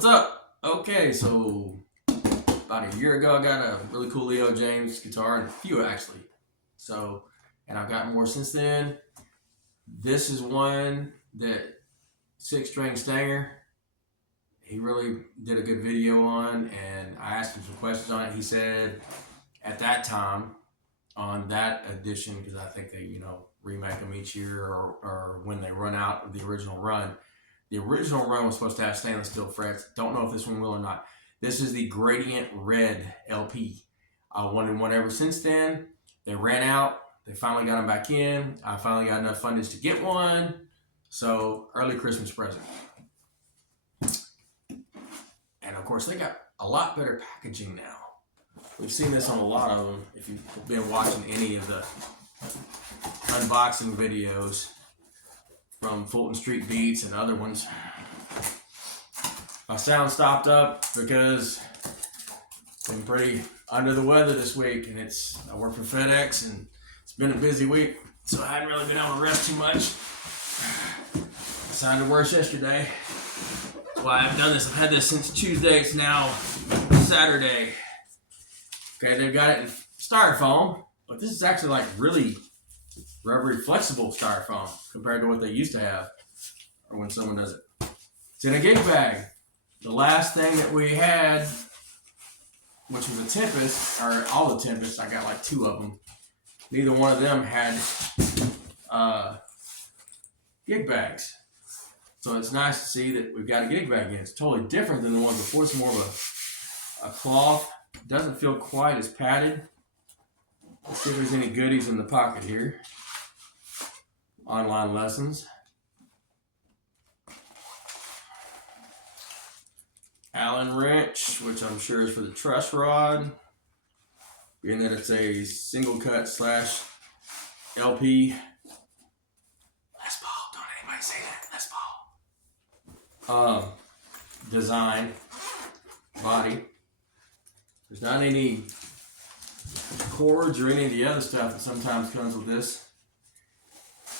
What's up? Okay, so about a year ago, I got a really cool Leo Jaymz guitar, and a few actually. And I've gotten more since then. This is one that 6-string Stanger. He really did a good video on, and I asked him some questions on it. He said at that time on that edition, because I think they remake them each year or when they run out of the original run. The original run was supposed to have stainless steel frets. Don't know if this one will or not. This is the Gradient Red LP. I wanted one ever since then. They ran out. They finally got them back in. I finally got enough fundage to get one. So, early Christmas present. And of course, they got a lot better packaging now. We've seen this on a lot of them. If you've been watching any of the unboxing videos from Fulton Street Beats and other ones. My sound stopped up because I've been pretty under the weather this week, and I work for FedEx, and it's been a busy week, so I hadn't really been able to rest too much. I sounded worse yesterday. That's why I've done this. I've had this since Tuesday. It's now Saturday. Okay, they've got it in styrofoam, but this is actually like really rubbery, flexible styrofoam compared to what they used to have, or when someone does it. It's in a gig bag. The last thing that we had, which was a Tempest, or all the Tempests, I got like 2 of them. Neither one of them had gig bags. So it's nice to see that we've got a gig bag in. It's totally different than the one before. It's more of a cloth. It doesn't feel quite as padded. Let's see if there's any goodies in the pocket here. Online lessons. Allen wrench, which I'm sure is for the truss rod. Being that it's a single cut / LP. Les Paul, don't anybody say that. Les Paul. Design. Body. There's not any cords or any of the other stuff that sometimes comes with this.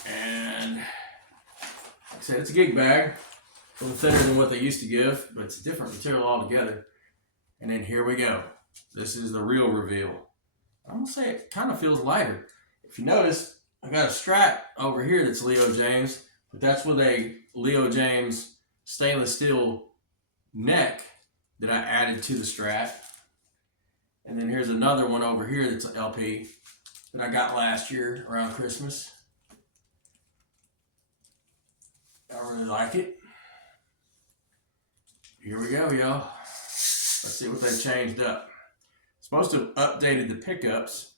And like I said, it's a gig bag. A little thinner than what they used to give, but it's a different material altogether. And then here we go. This is the real reveal. I'm going to say it kind of feels lighter. If you notice, I got a Strat over here that's Leo Jaymz, but that's with a Leo Jaymz stainless steel neck that I added to the Strat. And then here's another one over here that's an LP that I got last year around Christmas. I really like it. Here we go, y'all. Let's see what they've changed up. Supposed to have updated the pickups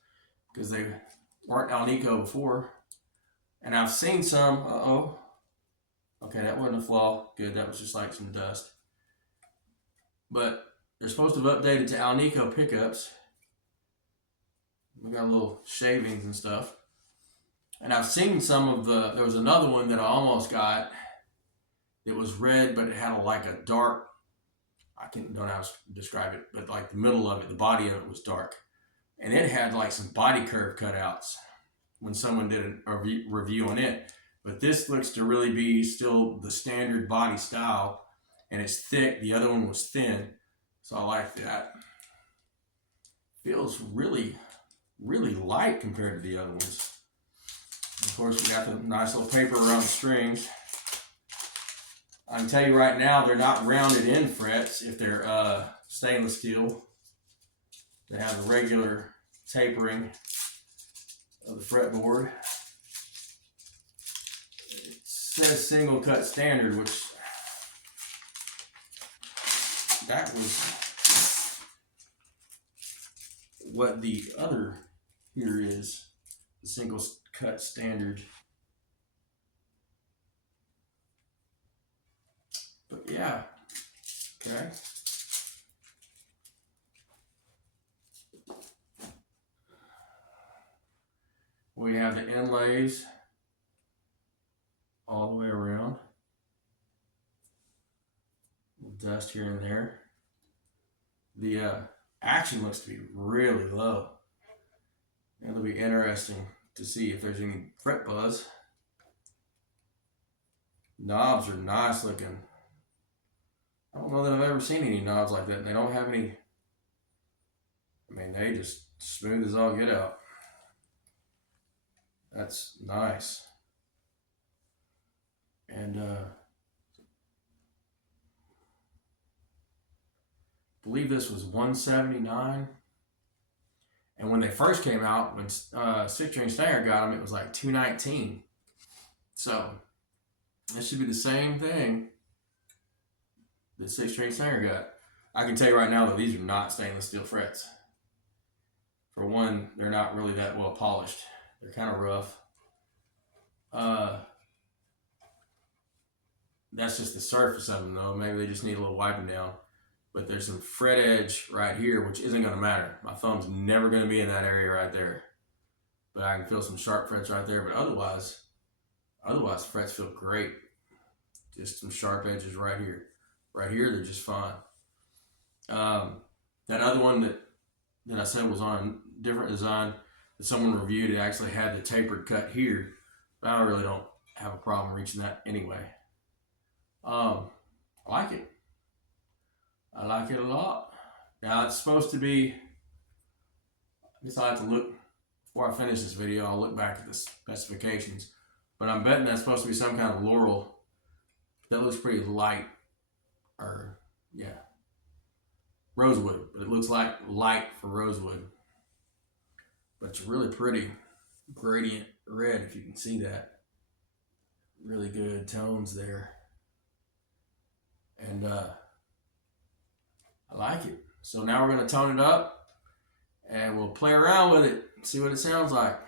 because they weren't Alnico before. And I've seen some, okay, that wasn't a flaw. Good, that was just like some dust. But they're supposed to have updated to Alnico pickups. We got little shavings and stuff. And I've seen some of there was another one that I almost got. It was red, but it had like a dark, don't know how to describe it, but like the middle of it, the body of it was dark. And it had like some body curve cutouts when someone did a review on it. But this looks to really be still the standard body style, and it's thick. The other one was thin, so I like that. Feels really, really light compared to the other ones. Of course, we got the nice little paper around the strings. I can tell you right now, they're not rounded in frets if they're stainless steel. They have the regular tapering of the fretboard. It says single cut standard, which that was what the other here is, the single cut standard. But yeah, okay. We have the inlays all the way around. Dust here and there. The action looks to be really low. It'll be interesting to see if there's any fret buzz. Knobs are nice looking. I don't know that I've ever seen any knobs like that. They don't have any. I mean, they just smooth as all get out. That's nice. And I believe this was $179. And when they first came out, when 6-string Stanger got them, it was like $219. So this should be the same thing that 6-string Stanger got. I can tell you right now that these are not stainless steel frets. For one, they're not really that well polished. They're kind of rough. That's just the surface of them, though. Maybe they just need a little wiping down. But there's some fret edge right here, which isn't going to matter. My thumb's never going to be in that area right there. But I can feel some sharp frets right there. But otherwise, frets feel great. Just some sharp edges right here. Right here, they're just fine. That other one that I said was on a different design that someone reviewed, it actually had the tapered cut here. But I really don't have a problem reaching that anyway. I like it. I like it a lot. Now it's supposed to be, I guess I'll have to look, before I finish this video, I'll look back at the specifications. But I'm betting that's supposed to be some kind of laurel. That looks pretty light. Or, yeah, rosewood. But it looks like light for rosewood. But it's really pretty gradient red, if you can see that. Really good tones there. And I like it. So now we're going to tone it up and we'll play around with it, see what it sounds like.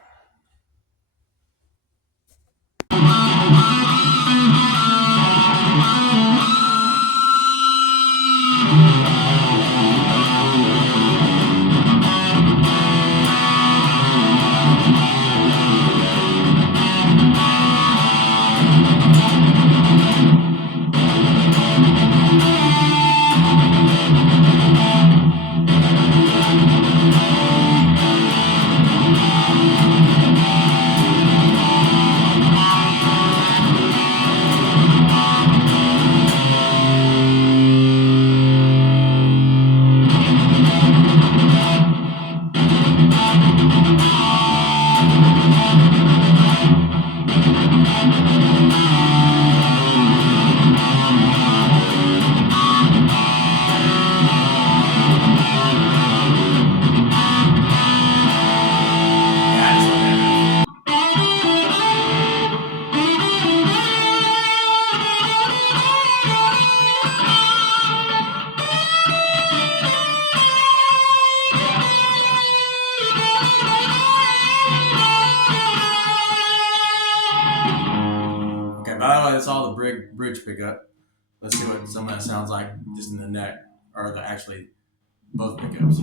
That's all the bridge pickup. Let's see what some of that sounds like just in the neck, or actually both pickups.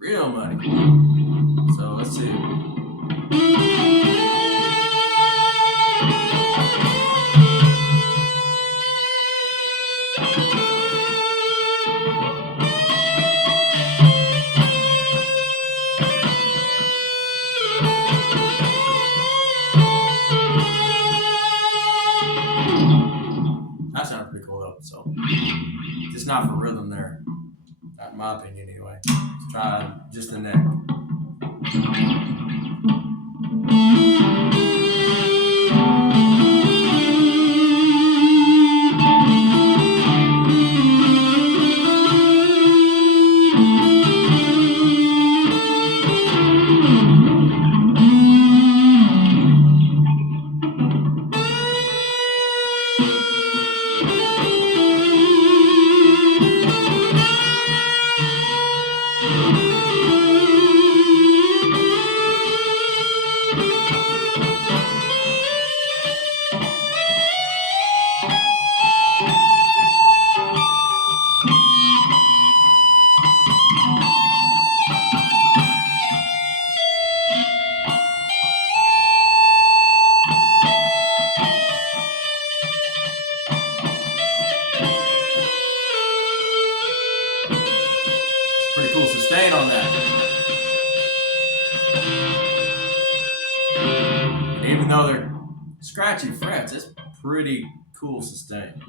Real muddy. So let's see. That sounds pretty cool though. So just not for rhythm there. Not in my opinion anyway. Let's try just the neck. though they're scratchy frets, it's pretty cool sustain.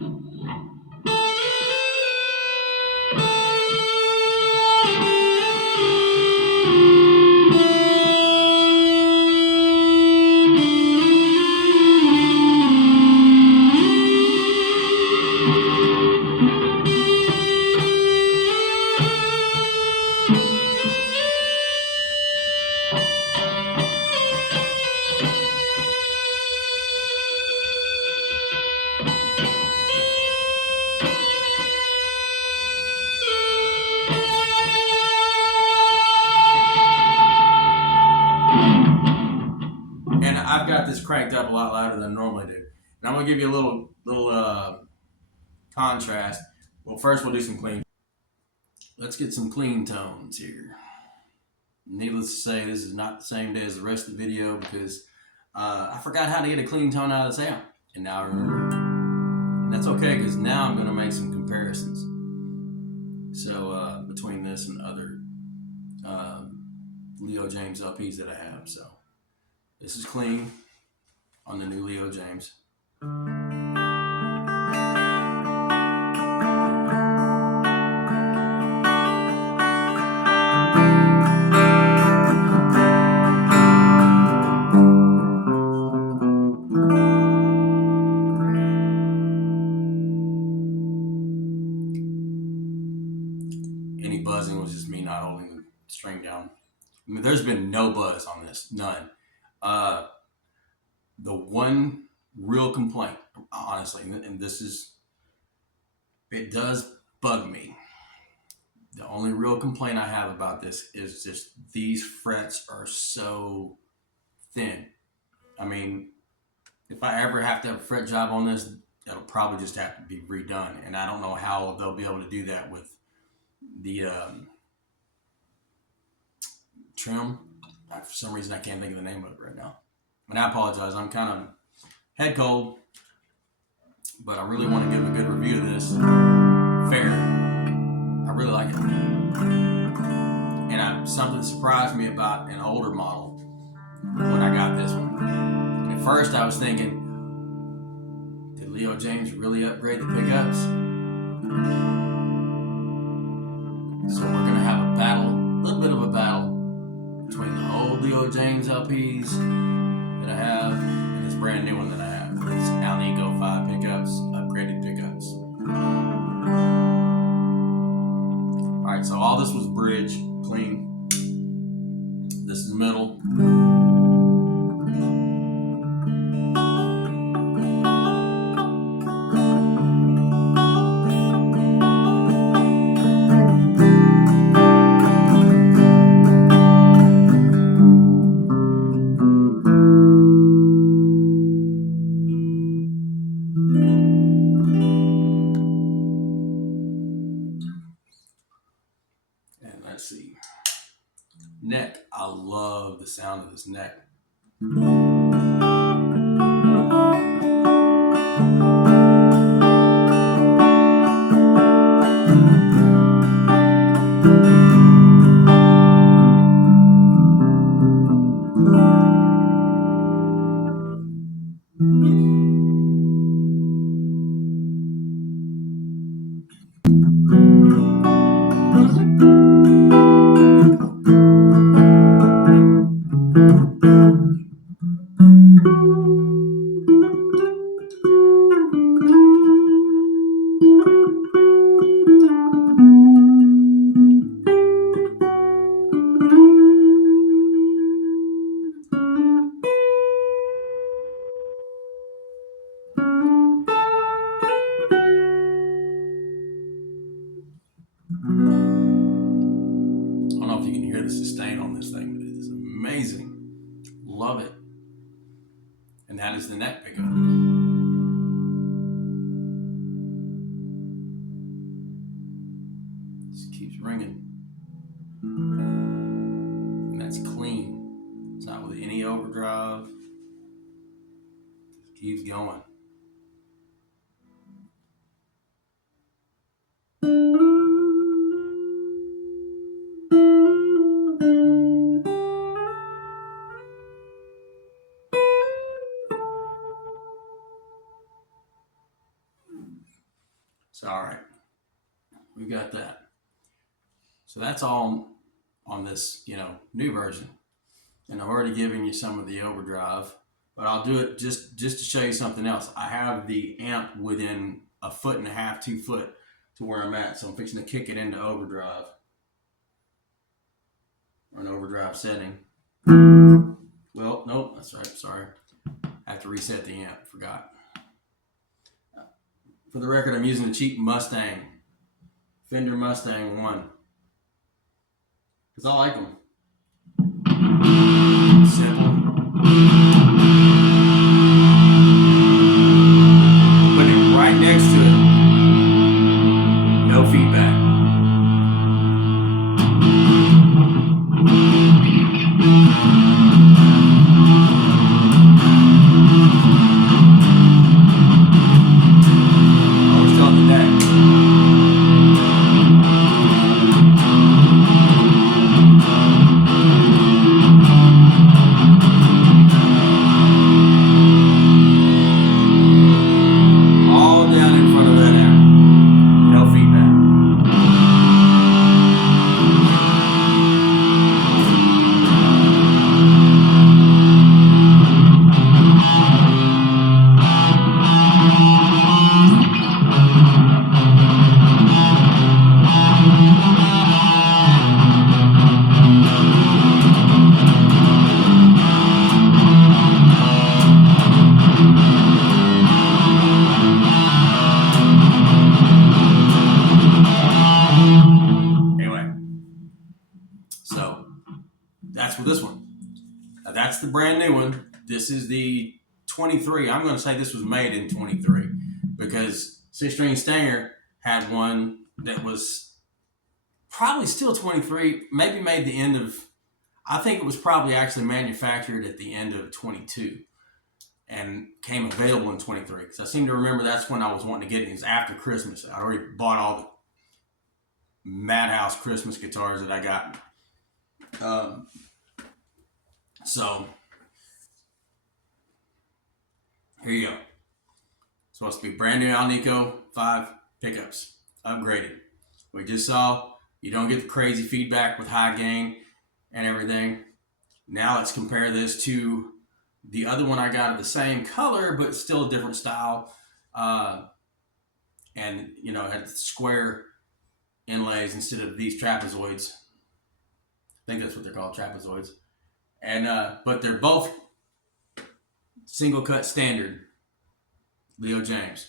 And I've got this cranked up a lot louder than I normally do. And I'm gonna give you a little contrast. Well, first we'll do some clean. Let's get some clean tones here. Needless to say, this is not the same day as the rest of the video because I forgot how to get a clean tone out of the sound, and now I remember. And that's okay because now I'm gonna make some comparisons. So between this and other Leo Jaymz LPs that I have, so. This is clean on the new Leo Jaymz. Any buzzing was just me not holding the string down. I mean, there's been no buzz on this, none. The one real complaint, honestly, and this is, it does bug me. The only real complaint I have about this is just these frets are so thin. I mean, if I ever have to have a fret job on this, it'll probably just have to be redone. And I don't know how they'll be able to do that with the trim. For some reason, I can't think of the name of it right now. And I apologize, I'm kind of head cold, but I really want to give a good review of this. Fair. I really like it. And something surprised me about an older model when I got this one. And at first I was thinking, did Leo Jaymz really upgrade the pickups? So we're going to have a battle, a little bit of a battle between the old Leo Jaymz LPs that I have and this brand new one that I have. It's Alnico 5 pickups, upgraded pickups. Alright, so all this was bridge, clean. This is middle. And let's see. Neck. I love the sound of this neck. I don't know if you can hear the sustain on this thing, but it is amazing. Love it. And that is the neck pickup. Just keeps ringing. And that's clean. It's not with any overdrive. Just keeps going. So, all right, we got that. So that's all on this, new version. And I've already given you some of the overdrive, but I'll do it just to show you something else. I have the amp within 1.5 feet, 2 foot to where I'm at. So I'm fixing to kick it into overdrive, or an overdrive setting. Well, nope, that's right, sorry. I have to reset the amp, forgot. For the record, I'm using the cheap Mustang, Fender Mustang 1. Because I like them. Simple. Put it right next to it. No feedback. Always on the deck. That's for this one. Now that's the brand new one. This is the 23. I'm going to say this was made in 23 because Six String Stinger had one that was probably still 23, maybe made the end of, I think it was probably actually manufactured at the end of 22 and came available in 23. Because I seem to remember that's when I was wanting to get it. It was after Christmas. I already bought all the Madhouse Christmas guitars that I got. So here you go. Supposed to be brand new Alnico 5 pickups, upgraded. We just saw you don't get the crazy feedback with high gain and everything. Now let's compare this to the other one I got of the same color, but still a different style. And it had square inlays instead of these trapezoids. I think that's what they're called, trapezoids. And but they're both single cut standard Leo Jaymz.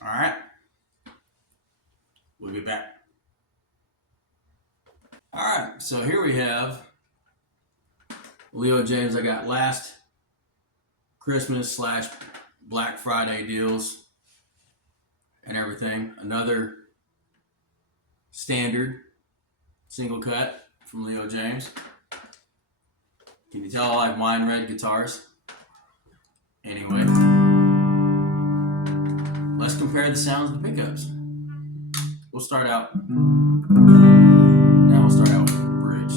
All right, we'll be back. All right, so here we have Leo Jaymz I got last Christmas / Black Friday deals and everything. Another standard single cut from Leo Jaymz. Can you tell I like wine red guitars? Anyway, let's compare the sounds of the pickups. We'll start out with the bridge.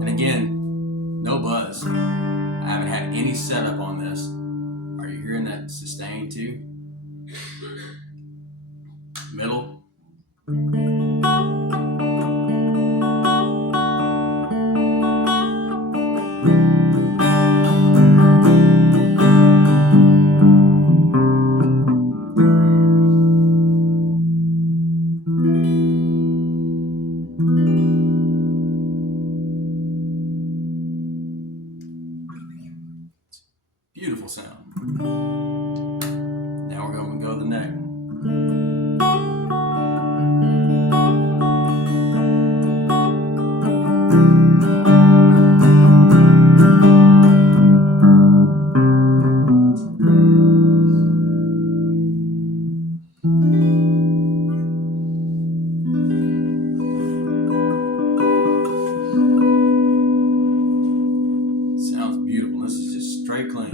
And again, no buzz. I haven't had any setup on this. Are you hearing that sustain too? Middle. Beautiful sound. Now we're going to go to the neck. Sounds beautiful. This is just straight clean.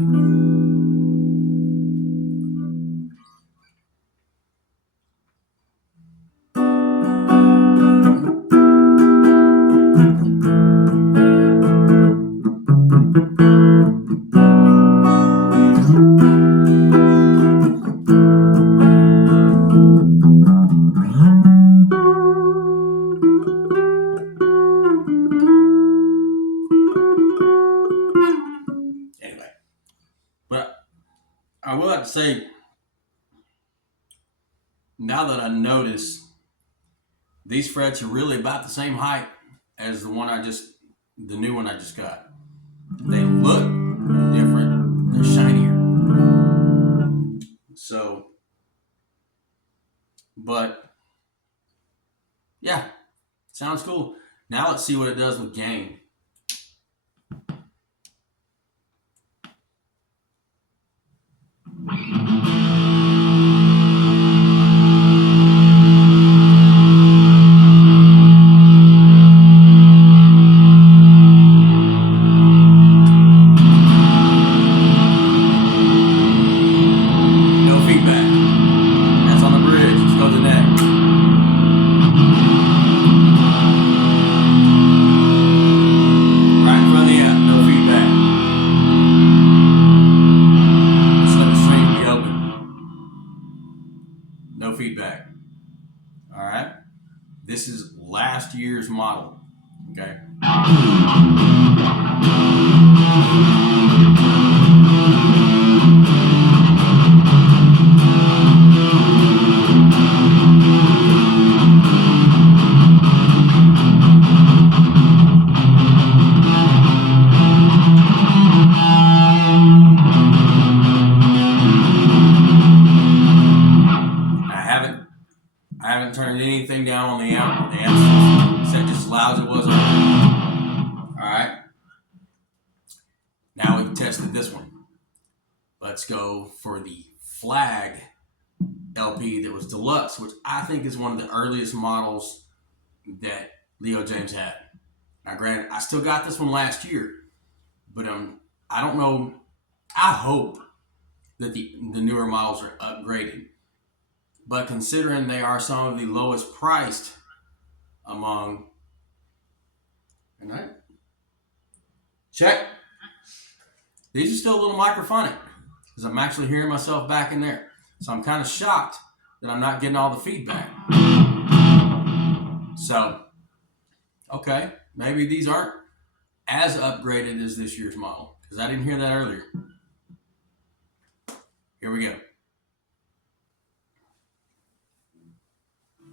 say, now that I notice, these frets are really about the same height as the new one I just got. They look different. They're shinier. So, but yeah, sounds cool. Now let's see what it does with gain. No feedback. That's on the bridge. Let's go to the neck. Right in front of the amp. No feedback. Just let the string be open. No feedback. All right. This is last year's model. Okay. I haven't turned anything down on the amp. The amp's set just as loud as it was on. All right. Now we've tested this one. Let's go for the Flag LP that was deluxe, which I think is one of the earliest models that Leo James had. Now, granted, I still got this one last year, but I don't know. I hope that the newer models are upgraded. But considering they are some of the lowest priced among, all right, check. These are still a little microphonic because I'm actually hearing myself back in there. So I'm kind of shocked that I'm not getting all the feedback. So, okay, maybe these aren't as upgraded as this year's model because I didn't hear that earlier. Here we go.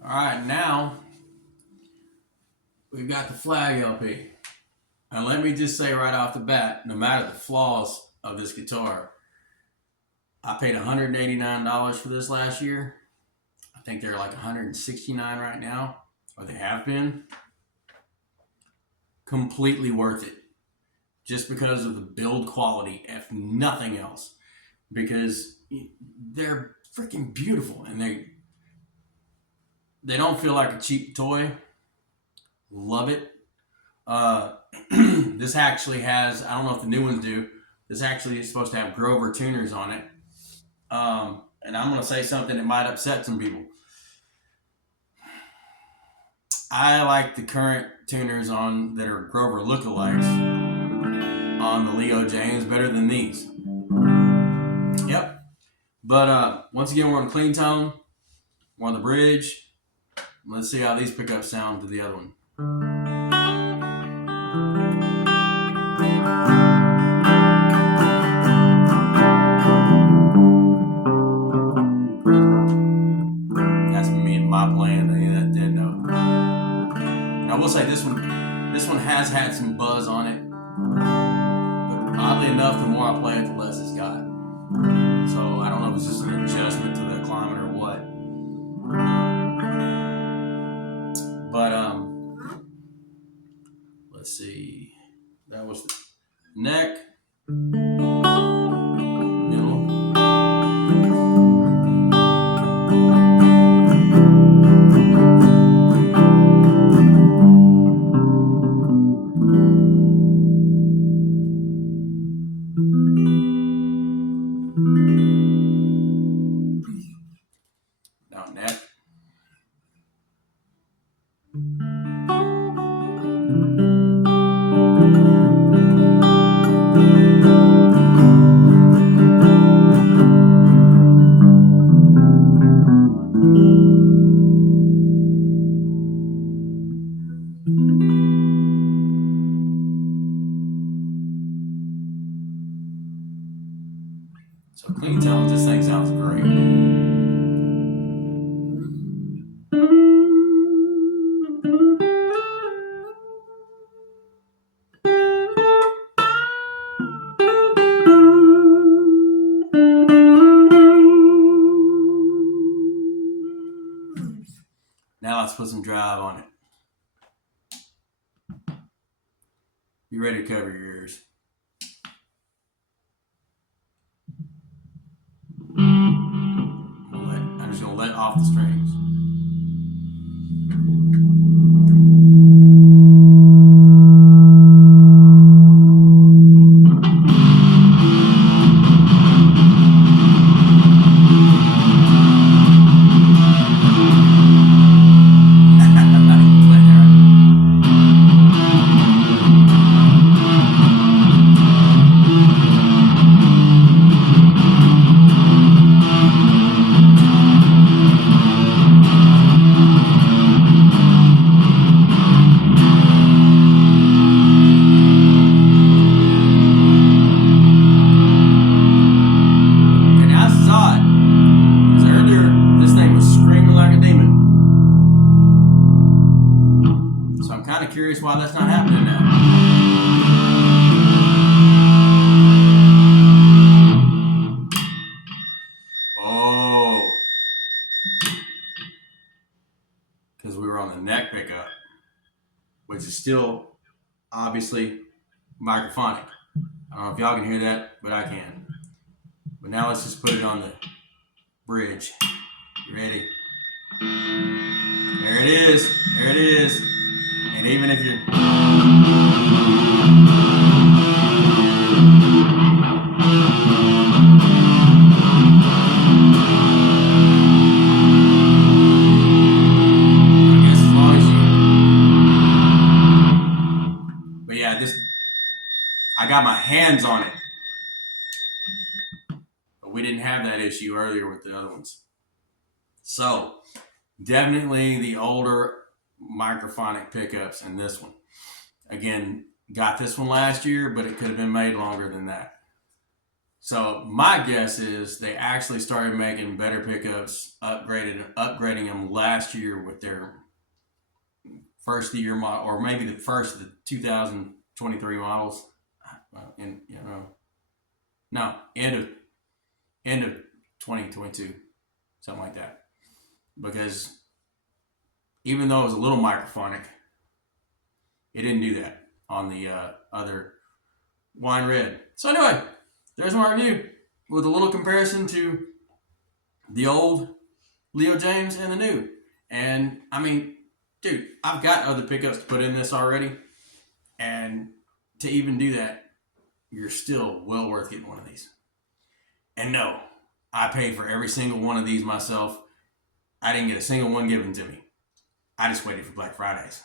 All right, now we've got the Flag LP. And let me just say right off the bat, no matter the flaws of this guitar, I paid $189 for this last year. I think they're like $169 right now, or they have been. Completely worth it. Just because of the build quality, if nothing else. Because they're freaking beautiful and they don't feel like a cheap toy. Love it. This actually has, I don't know if the new ones do, this actually is supposed to have Grover tuners on it. And I'm going to say something that might upset some people. I like the current tuners that are Grover lookalikes on the Leo James better than these. Yep. But once again, we're on clean tone. We're on the bridge. Let's see how these pickups sound to the other one. That's me and my playing that dead note. And I will say this one has had some buzz on it, but oddly enough, the more I play it, the less it's got. So I don't know if it's just an adjustment to the climate or what. But let's see. That was the neck, middle. Now neck. So clean tones, this thing sounds great. Now let's put some drive on it. Be ready to cover your ears. I'm just going to let off the strings. Curious why that's not happening now. Oh, because we were on the neck pickup, which is still obviously microphonic. I don't know if y'all can hear that, but I can. But now let's just put it on the bridge. You ready? There it is. There it is. And even if you're... I guess as long as you... But yeah, this... I got my hands on it. But we didn't have that issue earlier with the other ones. So, definitely the older microphonic pickups in this one. Again, got this one last year, but it could have been made longer than that. So my guess is they actually started making better pickups, upgrading them last year with their first of the year model, or maybe the first of the 2023 models. And end of 2022, something like that. Because even though it was a little microphonic, it didn't do that on the other wine red. So anyway, there's my review with a little comparison to the old Leo Jaymz and the new. And I mean, dude, I've got other pickups to put in this already. And to even do that, you're still well worth getting one of these. And no, I paid for every single one of these myself. I didn't get a single one given to me. I just waited for Black Fridays.